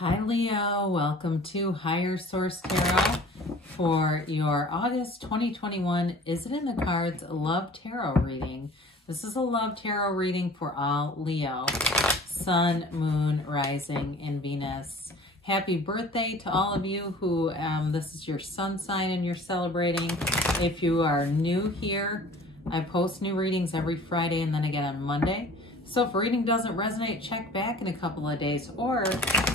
Hi Leo, welcome to Higher Source Tarot for your August 2021 Is It in the Cards Love Tarot reading. This is a love tarot reading for all Leo, Sun, Moon, Rising, and Venus. Happy birthday to all of you who this is your sun sign and you're celebrating. If you are new here, I post new readings every Friday and then again on Monday. So if a reading doesn't resonate, check back in a couple of days. Or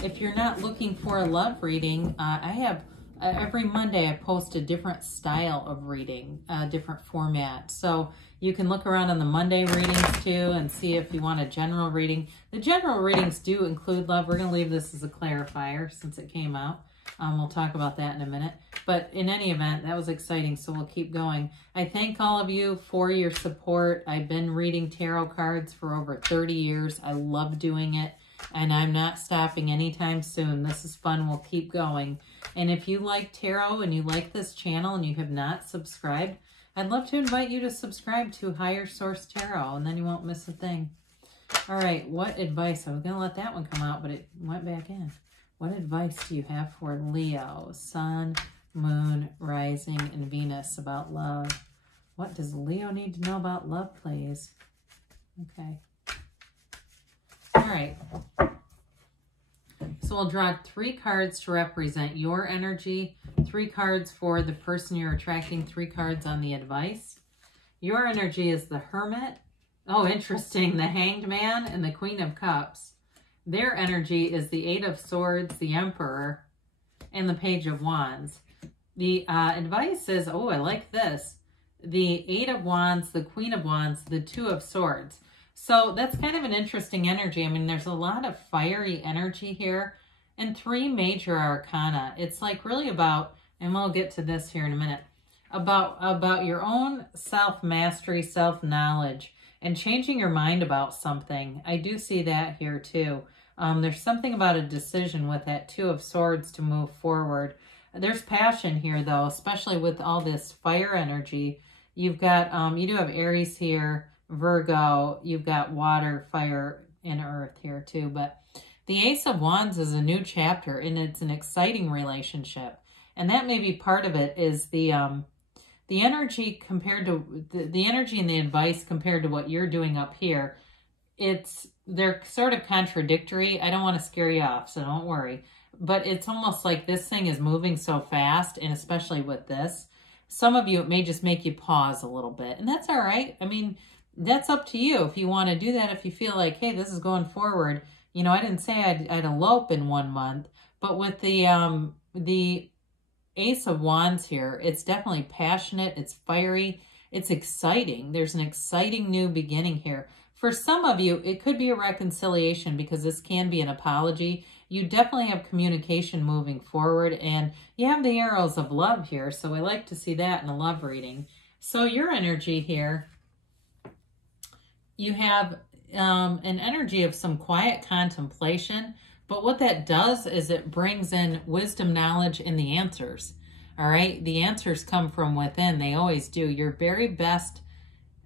if you're not looking for a love reading, I have every Monday I post a different style of reading, a different format. So you can look around on the Monday readings too and see if you want a general reading. The general readings do include love. We're going to leave this as a clarifier since it came out. We'll talk about that in a minute. But in any event, that was exciting, so we'll keep going. I thank all of you for your support. I've been reading tarot cards for over 30 years. I love doing it, and I'm not stopping anytime soon. This is fun. We'll keep going. And if you like tarot and you like this channel and you have not subscribed, I'd love to invite you to subscribe to Higher Source Tarot, and then you won't miss a thing. All right, what advice? I was going to let that one come out, but it went back in. What advice do you have for Leo, Sun, Moon, Rising, and Venus about love? What does Leo need to know about love, please? Okay. All right. So we'll draw 3 cards to represent your energy, 3 cards for the person you're attracting, 3 cards on the advice. Your energy is the Hermit. Oh, interesting. The Hanged Man and the Queen of Cups. Their energy is the 8 of Swords, the Emperor, and the Page of Wands. The advice is, oh, I like this. The 8 of Wands, the Queen of Wands, the 2 of Swords. So that's kind of an interesting energy. I mean, there's a lot of fiery energy here and 3 major arcana. It's like really about, and we'll get to this here in a minute, about your own self-mastery, self-knowledge, and changing your mind about something. I do see that here too. There's something about a decision with that 2 of Swords to move forward. There's passion here though, especially with all this fire energy. You've got, you do have Aries here, Virgo, you've got water, fire, and earth here too. But the Ace of Wands is a new chapter and it's an exciting relationship. And that may be part of it is the energy compared to, the energy and the advice compared to what you're doing up here. They're sort of contradictory. I don't want to scare you off, so don't worry. But it's almost like this thing is moving so fast, and especially with this, some of you, it may just make you pause a little bit. And that's all right. I mean, that's up to you if you want to do that. If you feel like, hey, this is going forward. You know, I didn't say I'd elope in 1 month, but with the Ace of Wands here, it's definitely passionate. It's fiery. It's exciting. There's an exciting new beginning here. For some of you, it could be a reconciliation because this can be an apology. You definitely have communication moving forward, and you have the arrows of love here, so I like to see that in a love reading. So your energy here, you have an energy of some quiet contemplation, but what that does is it brings in wisdom, knowledge, and the answers. All right, the answers come from within. They always do. Your very best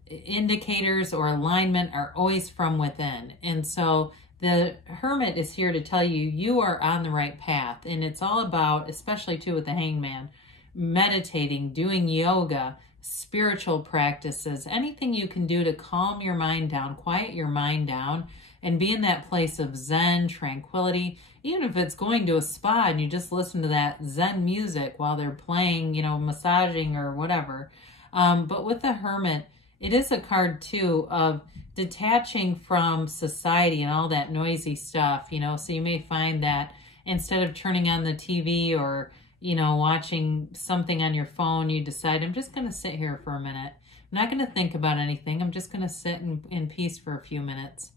indicators or alignment are always from within. And so the Hermit is here to tell you you are on the right path. And it's all about, especially too with the Hangman, meditating, doing yoga, spiritual practices, anything you can do to calm your mind down, quiet your mind down, and be in that place of Zen, tranquility. Even if it's going to a spa and you just listen to that Zen music while they're playing, you know, massaging or whatever. But with the Hermit, it is a card too of detaching from society and all that noisy stuff, you know, so you may find that instead of turning on the TV or, you know, watching something on your phone, you decide, I'm just going to sit here for a minute. I'm not going to think about anything. I'm just going to sit in peace for a few minutes.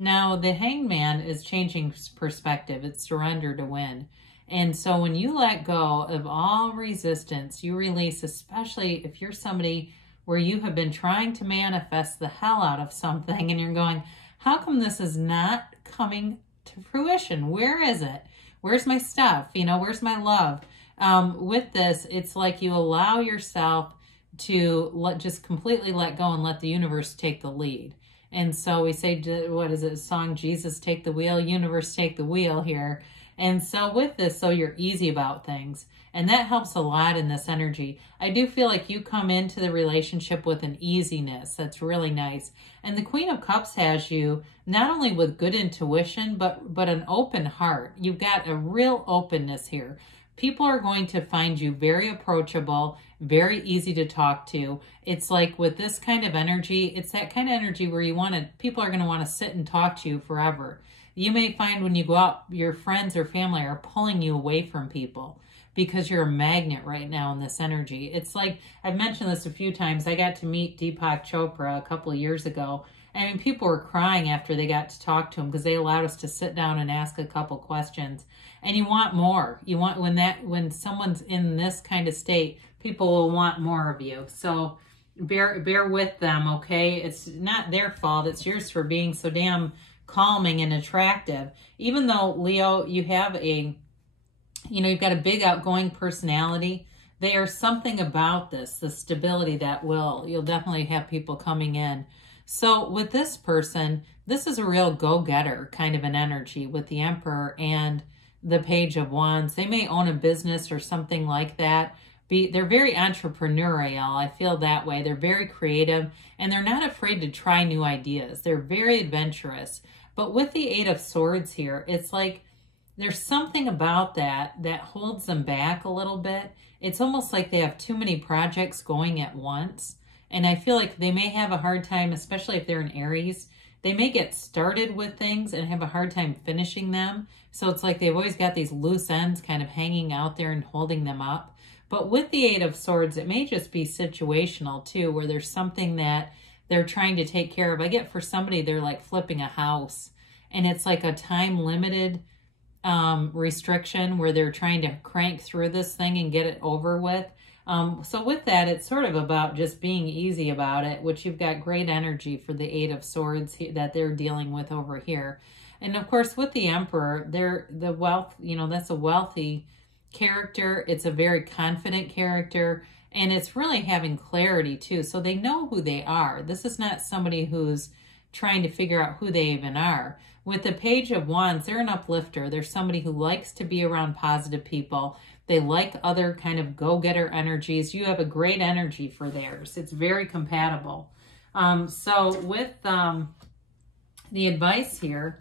Now, the Hangman is changing perspective. It's surrender to win. And so when you let go of all resistance, you release, especially if you're somebody where you have been trying to manifest the hell out of something and you're going, how come this is not coming to fruition? Where is it? Where's my stuff? You know, where's my love? With this, it's like you allow yourself to just completely let go and let the universe take the lead. And so we say, what is it, song, Jesus Take the Wheel, Universe Take the Wheel here. And so with this, so you're easy about things. And that helps a lot in this energy. I do feel like you come into the relationship with an easiness that's really nice. And the Queen of Cups has you not only with good intuition, but an open heart. You've got a real openness here. People are going to find you very approachable, very easy to talk to. It's like with this kind of energy, it's that kind of energy where people are going to want to sit and talk to you forever. You may find when you go out, your friends or family are pulling you away from people because you're a magnet right now in this energy. It's like, I've mentioned this a few times. I got to meet Deepak Chopra a couple of years ago. I mean, people were crying after they got to talk to him because they allowed us to sit down and ask a couple questions. And you want more. You want, when someone's in this kind of state, people will want more of you. So bear with them, okay? It's not their fault. It's yours for being so damn calming and attractive. Even though, Leo, you have you've got a big outgoing personality, there's something about this, the stability that you'll definitely have people coming in. So with this person, this is a real go-getter kind of an energy with the Emperor and the Page of Wands. They may own a business or something like that. They're very entrepreneurial. I feel that way. They're very creative and they're not afraid to try new ideas. They're very adventurous. But with the Eight of Swords here, it's like there's something about that holds them back a little bit. It's almost like they have too many projects going at once. And I feel like they may have a hard time, especially if they're in Aries. They may get started with things and have a hard time finishing them. So it's like they've always got these loose ends kind of hanging out there and holding them up. But with the Eight of Swords, it may just be situational too, where there's something that they're trying to take care of. I get for somebody, they're like flipping a house and it's like a time limited restriction where they're trying to crank through this thing and get it over with. So with that, it's sort of about just being easy about it, which you've got great energy for the Eight of Swords that they're dealing with over here. And of course, with the Emperor, the wealth, that's a wealthy character. It's a very confident character, and it's really having clarity too. So they know who they are. This is not somebody who's trying to figure out who they even are. With the Page of Wands, they're an uplifter. They're somebody who likes to be around positive people. They like other kind of go-getter energies. You have a great energy for theirs. It's very compatible. So with the advice here,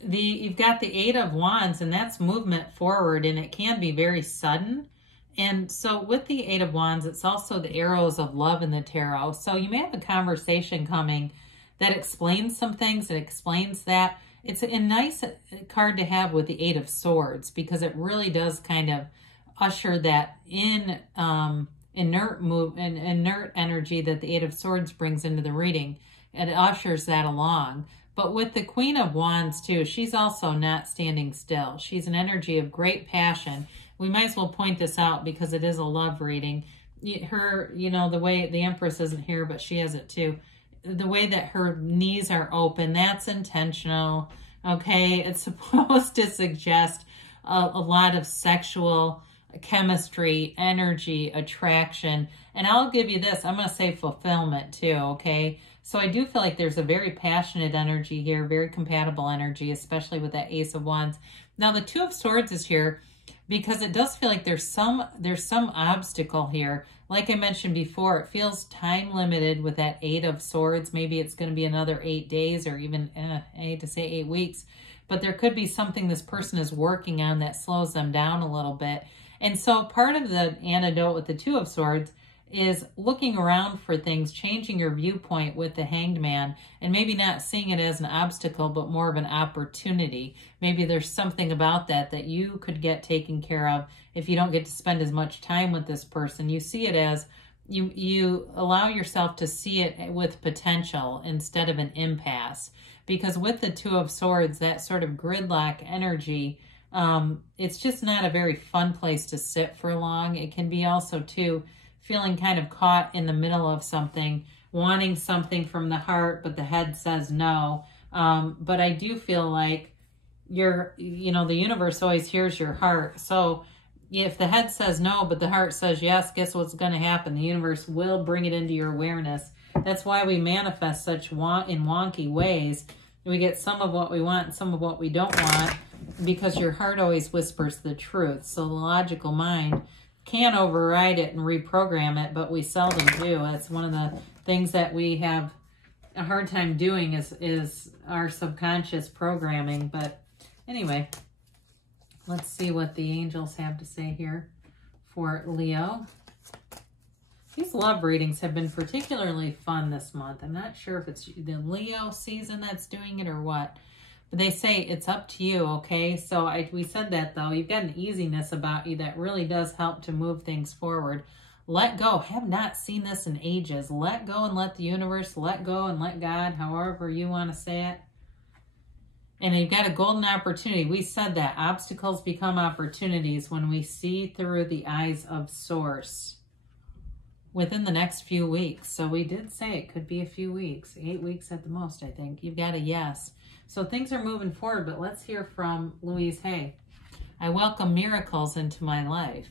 you've got the Eight of Wands, and that's movement forward, and it can be very sudden. And so with the Eight of Wands, it's also the arrows of love in the tarot. So you may have a conversation coming that explains some things, that explains that. It's a nice card to have with the Eight of Swords because it really does kind of usher that in inert energy that the Eight of Swords brings into the reading. It ushers that along. But with the Queen of Wands too, she's also not standing still. She's an energy of great passion. We might as well point this out because it is a love reading. Her, the way the Empress isn't here, but she has it too. The way that her knees are open, that's intentional, okay? It's supposed to suggest a lot of sexual chemistry, energy, attraction. And I'll give you this, I'm going to say fulfillment too, okay? So I do feel like there's a very passionate energy here, very compatible energy, especially with that Ace of Wands. Now the Two of Swords is here because it does feel like there's some obstacle here. Like I mentioned before, it feels time limited with that Eight of Swords. Maybe it's going to be another 8 days or even, I hate to say 8 weeks, but there could be something this person is working on that slows them down a little bit. And so part of the antidote with the Two of Swords is looking around for things, changing your viewpoint with the Hanged Man, and maybe not seeing it as an obstacle, but more of an opportunity. Maybe there's something about that you could get taken care of if you don't get to spend as much time with this person. You see it as, you allow yourself to see it with potential instead of an impasse. Because with the Two of Swords, that sort of gridlock energy, it's just not a very fun place to sit for long. It can be also too, feeling kind of caught in the middle of something, wanting something from the heart, but the head says no. But I do feel like the universe always hears your heart. So if the head says no, but the heart says yes, guess what's going to happen? The universe will bring it into your awareness. That's why we manifest in wonky ways. We get some of what we want and some of what we don't want. because your heart always whispers the truth. So the logical mind can override it and reprogram it, but we seldom do. That's one of the things that we have a hard time doing is our subconscious programming. But anyway, let's see what the angels have to say here for Leo. These love readings have been particularly fun this month. I'm not sure if it's the Leo season that's doing it or what. But they say it's up to you, okay? So we said that, though. You've got an easiness about you that really does help to move things forward. Let go. Have not seen this in ages. Let go and let the universe, let go and let God, however you want to say it. And you've got a golden opportunity. We said that. Obstacles become opportunities when we see through the eyes of Source within the next few weeks. So we did say it could be a few weeks, 8 weeks at the most, I think. You've got a yes. So things are moving forward, but let's hear from Louise Hay. I welcome miracles into my life.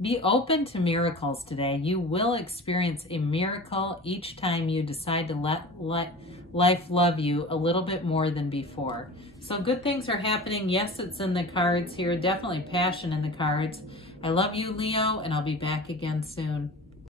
Be open to miracles today. You will experience a miracle each time you decide to let life love you a little bit more than before. So good things are happening. Yes, it's in the cards here. Definitely passion in the cards. I love you, Leo, and I'll be back again soon.